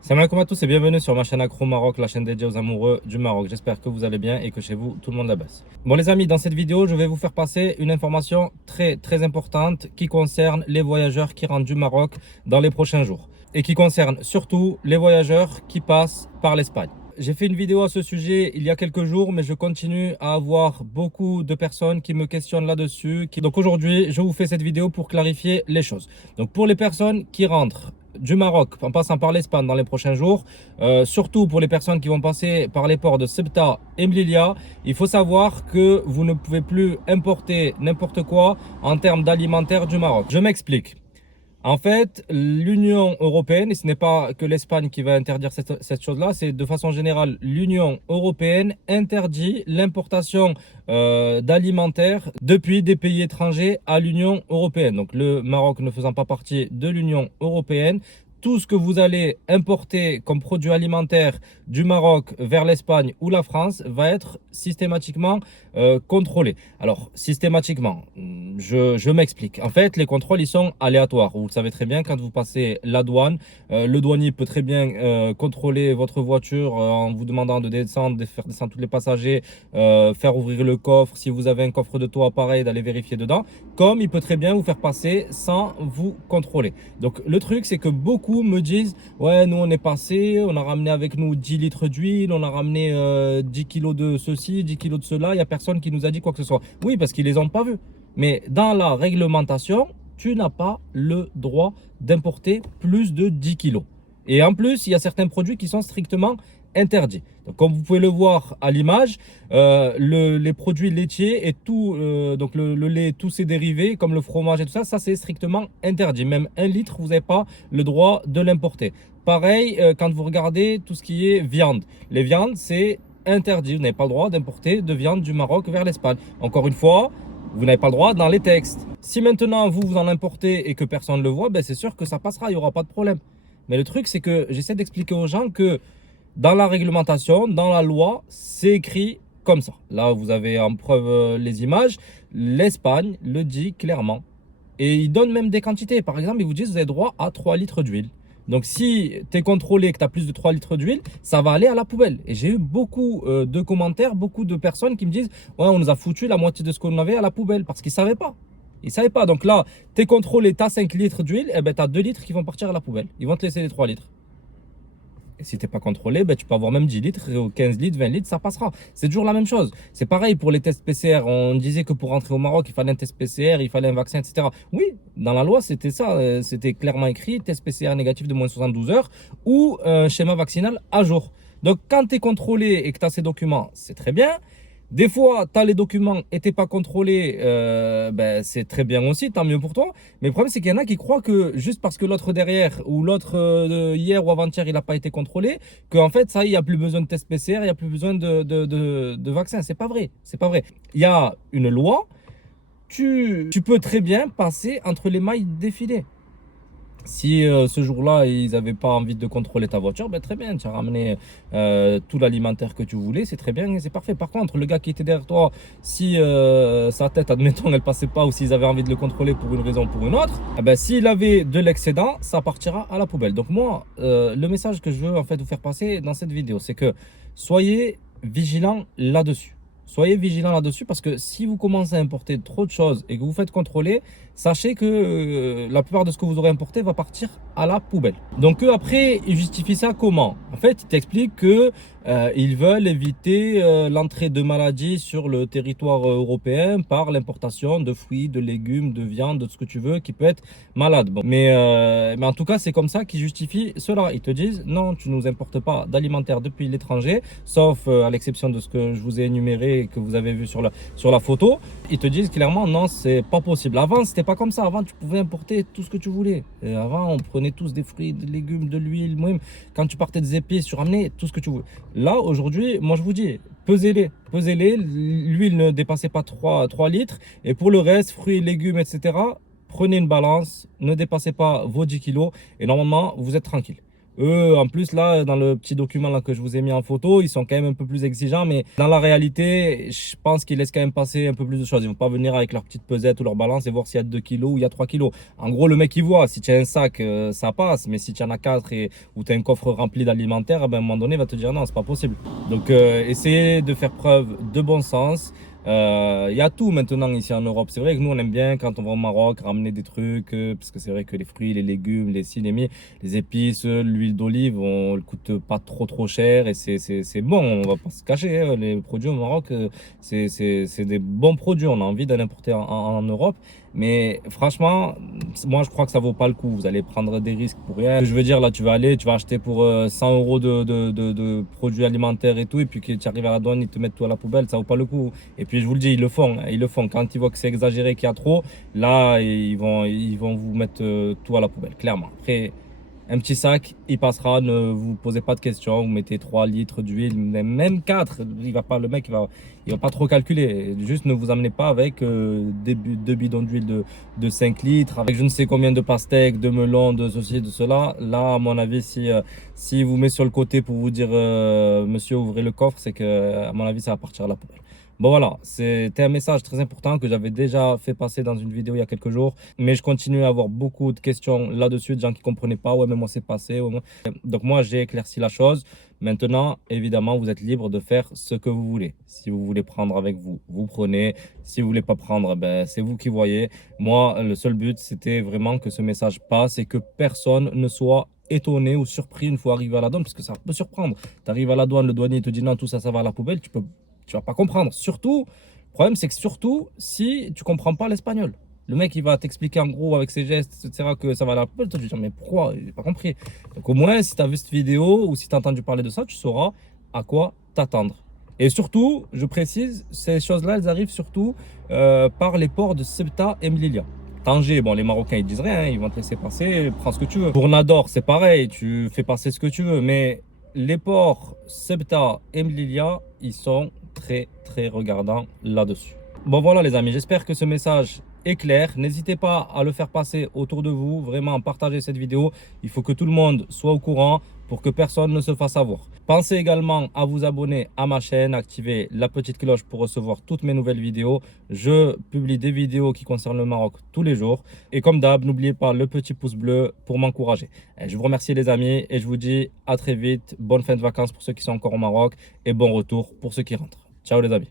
Salam alaikum à tous et bienvenue sur ma chaîne Accro Maroc, la chaîne dédiée aux amoureux du Maroc. J'espère que vous allez bien et que chez vous, tout le monde la baisse. Bon les amis, dans cette vidéo, je vais vous faire passer une information très importante qui concerne les voyageurs qui rentrent du Maroc dans les prochains jours. Et qui concerne surtout les voyageurs qui passent par l'Espagne. J'ai fait une vidéo à ce sujet il y a quelques jours, mais je continue à avoir beaucoup de personnes qui me questionnent là-dessus. Donc aujourd'hui, je vous fais cette vidéo pour clarifier les choses. Donc pour les personnes qui rentrent du Maroc en passant par l'Espagne dans les prochains jours, surtout pour les personnes qui vont passer par les ports de Ceuta et Melilla, il faut savoir que vous ne pouvez plus importer n'importe quoi en termes d'alimentaire du Maroc. Je m'explique. En fait, l'Union européenne, et ce n'est pas que l'Espagne qui va interdire cette chose-là, c'est de façon générale, l'Union européenne interdit l'importation d'alimentaires depuis des pays étrangers à l'Union européenne. Donc le Maroc ne faisant pas partie de l'Union européenne, tout ce que vous allez importer comme produit alimentaire du Maroc vers l'Espagne ou la France va être systématiquement contrôlé. Alors, systématiquement, je m'explique. En fait, les contrôles, ils sont aléatoires. Vous le savez très bien, quand vous passez la douane, le douanier peut très bien contrôler votre voiture en vous demandant de descendre, de faire descendre tous les passagers, faire ouvrir le coffre. Si vous avez un coffre de toit, pareil, d'aller vérifier dedans. Comme il peut très bien vous faire passer sans vous contrôler. Donc, le truc, c'est que beaucoup me disent, ouais, nous, on est passé, on a ramené avec nous 10 litres d'huile, on a ramené 10 kilos de ceci, 10 kilos de cela. Il n'y a personne qui nous a dit quoi que ce soit. Oui, parce qu'ils les ont pas vus. Mais dans la réglementation, tu n'as pas le droit d'importer plus de 10 kilos. Et en plus, il y a certains produits qui sont strictement interdits. Donc, comme vous pouvez le voir à l'image, les produits laitiers et tout, donc le lait, tous ses dérivés, comme le fromage et tout ça, ça c'est strictement interdit. Même 1 litre, vous n'avez pas le droit de l'importer. Pareil, quand vous regardez tout ce qui est viande. Les viandes, c'est interdit. Vous n'avez pas le droit d'importer de viande du Maroc vers l'Espagne. Encore une fois, vous n'avez pas le droit dans les textes. Si maintenant vous en importez et que personne ne le voit, ben c'est sûr que ça passera, il n'y aura pas de problème. Mais le truc, c'est que j'essaie d'expliquer aux gens que dans la réglementation, dans la loi, c'est écrit comme ça. Là, vous avez en preuve les images. L'Espagne le dit clairement. Et ils donnent même des quantités. Par exemple, ils vous disent vous avez droit à 3 litres d'huile. Donc, si tu es contrôlé, que tu as plus de 3 litres d'huile, ça va aller à la poubelle. Et j'ai eu beaucoup de commentaires, beaucoup de personnes qui me disent ouais, on nous a foutu la moitié de ce qu'on avait à la poubelle parce qu'ils ne savaient pas. Ils ne savaient pas. Donc là, tu es contrôlé, tu as 5 litres d'huile, et ben tu as 2 litres qui vont partir à la poubelle. Ils vont te laisser les 3 litres. Et si tu n'es pas contrôlé, ben, tu peux avoir même 10 litres, 15 litres, 20 litres, ça passera. C'est toujours la même chose. C'est pareil pour les tests PCR. On disait que pour rentrer au Maroc, il fallait un test PCR, il fallait un vaccin, etc. Oui, dans la loi, c'était ça. C'était clairement écrit, test PCR négatif de moins de 72 heures ou un schéma vaccinal à jour. Donc, quand tu es contrôlé et que tu as ces documents, c'est très bien. Des fois, tu as les documents et tu n'es pas contrôlé, ben, c'est très bien aussi, tant mieux pour toi. Mais le problème, c'est qu'il y en a qui croient que juste parce que l'autre derrière ou l'autre hier ou avant-hier, il n'a pas été contrôlé, qu'en fait, ça, il n'y a plus besoin de test PCR, il n'y a plus besoin de vaccin. C'est pas vrai. C'est pas vrai. Il y a une loi, tu peux très bien passer entre les mailles des filets. Si ce jour-là, ils n'avaient pas envie de contrôler ta voiture, ben très bien, tu as ramené tout l'alimentaire que tu voulais, c'est très bien, c'est parfait. Par contre, le gars qui était derrière toi, si sa tête, admettons, elle passait pas ou s'ils avaient envie de le contrôler pour une raison ou pour une autre, eh ben, s'il avait de l'excédent, ça partira à la poubelle. Donc moi, le message que je veux en fait vous faire passer dans cette vidéo, c'est que soyez vigilants là-dessus. Soyez vigilants là-dessus parce que si vous commencez à importer trop de choses et que vous faites contrôler, sachez que la plupart de ce que vous aurez importé va partir à la poubelle. Donc eux, après, ils justifient ça comment? En fait, ils t'expliquent que ils veulent éviter l'entrée de maladies sur le territoire européen par l'importation de fruits, de légumes, de viande, de ce que tu veux qui peut être malade. Bon. Mais en tout cas, c'est comme ça qu'ils justifient cela. Ils te disent non, tu ne nous importes pas d'alimentaire depuis l'étranger, sauf à l'exception de ce que je vous ai énuméré et que vous avez vu sur la photo. Ils te disent clairement non, c'est pas possible. Avant, c'était pas comme ça. Avant, tu pouvais importer tout ce que tu voulais. Et avant, on prenait tous des fruits, des légumes, de l'huile. Même quand tu partais des épices, tu ramenais tout ce que tu voulais. Là, aujourd'hui, moi je vous dis, pesez-les. Pesez-les. L'huile ne dépassait pas 3 litres. Et pour le reste, fruits, légumes, etc., prenez une balance. Ne dépassez pas vos 10 kilos. Et normalement, vous êtes tranquille. Eux, en plus, là, dans le petit document là, que je vous ai mis en photo, ils sont quand même un peu plus exigeants. Mais dans la réalité, je pense qu'ils laissent quand même passer un peu plus de choses. Ils vont pas venir avec leur petite pesette ou leur balance et voir s'il y a 2 kilos ou il y a 3 kilos. En gros, le mec, il voit. Si tu as un sac, ça passe. Mais si tu en as 4 ou tu as un coffre rempli d'alimentaire, eh ben, à un moment donné, il va te dire non, c'est pas possible. Donc, essayez de faire preuve de bon sens. Il y a tout maintenant ici en Europe. C'est vrai que nous, on aime bien quand on va au Maroc ramener des trucs, parce que c'est vrai que les fruits, les légumes, les ci, les épices, l'huile d'olive, on ne coûte pas trop cher et c'est bon, on va pas se cacher. Hein. Les produits au Maroc, c'est des bons produits. On a envie d'en importer en Europe. Mais franchement, moi je crois que ça vaut pas le coup. Vous allez prendre des risques pour rien. Je veux dire, là, tu vas acheter pour 100 euros de produits alimentaires et tout, et puis que tu arrives à la douane, ils te mettent tout à la poubelle, ça vaut pas le coup. Et puis je vous le dis, ils le font. Ils le font. Quand ils voient que c'est exagéré, qu'il y a trop, là, ils vont vous mettre tout à la poubelle, clairement. Après, un petit sac, il passera, ne vous posez pas de questions, vous mettez 3 litres d'huile, même 4, le mec il va pas trop calculer, juste ne vous amenez pas avec deux bidons d'huile de 5 litres, avec je ne sais combien de pastèques, de melons, de ceci, de cela. Là, à mon avis, si vous met sur le côté pour vous dire monsieur, ouvrez le coffre, c'est que, à mon avis, ça va partir à la poubelle. Bon voilà, c'était un message très important que j'avais déjà fait passer dans une vidéo il y a quelques jours, mais je continue à avoir beaucoup de questions là-dessus, de gens qui ne comprenaient pas, ouais mais moi c'est passé, ouais, moi. Donc moi j'ai éclairci la chose. Maintenant, évidemment, vous êtes libre de faire ce que vous voulez. Si vous voulez prendre avec vous, vous prenez. Si vous voulez pas prendre, ben, c'est vous qui voyez. Moi, le seul but, c'était vraiment que ce message passe et que personne ne soit étonné ou surpris une fois arrivé à la douane, parce que ça peut surprendre. Tu arrives à la douane, le douanier te dit non, tout ça, ça va à la poubelle, tu vas pas comprendre. Surtout, le problème, c'est que surtout, si tu comprends pas l'espagnol. Le mec, il va t'expliquer en gros avec ses gestes, etc., que ça va à la poubelle. Toi, tu te dis, mais pourquoi? J'ai pas compris. Donc, au moins, si tu as vu cette vidéo ou si tu as entendu parler de ça, tu sauras à quoi t'attendre. Et surtout, je précise, ces choses-là, elles arrivent surtout par les ports de Ceuta et Melilla. Tanger, bon, les Marocains, ils disent rien, hein, ils vont te laisser passer, prends ce que tu veux. Pour Nador, c'est pareil, tu fais passer ce que tu veux. Mais les ports Ceuta et Melilla, ils sont très regardants là-dessus. Bon voilà les amis, j'espère que ce message est clair. N'hésitez pas à le faire passer autour de vous, vraiment partager cette vidéo. Il faut que tout le monde soit au courant pour que personne ne se fasse avoir. Pensez également à vous abonner à ma chaîne, activer la petite cloche pour recevoir toutes mes nouvelles vidéos. Je publie des vidéos qui concernent le Maroc tous les jours. Et comme d'hab, n'oubliez pas le petit pouce bleu pour m'encourager. Je vous remercie les amis et je vous dis à très vite. Bonne fin de vacances pour ceux qui sont encore au Maroc et bon retour pour ceux qui rentrent. Ciao les amis.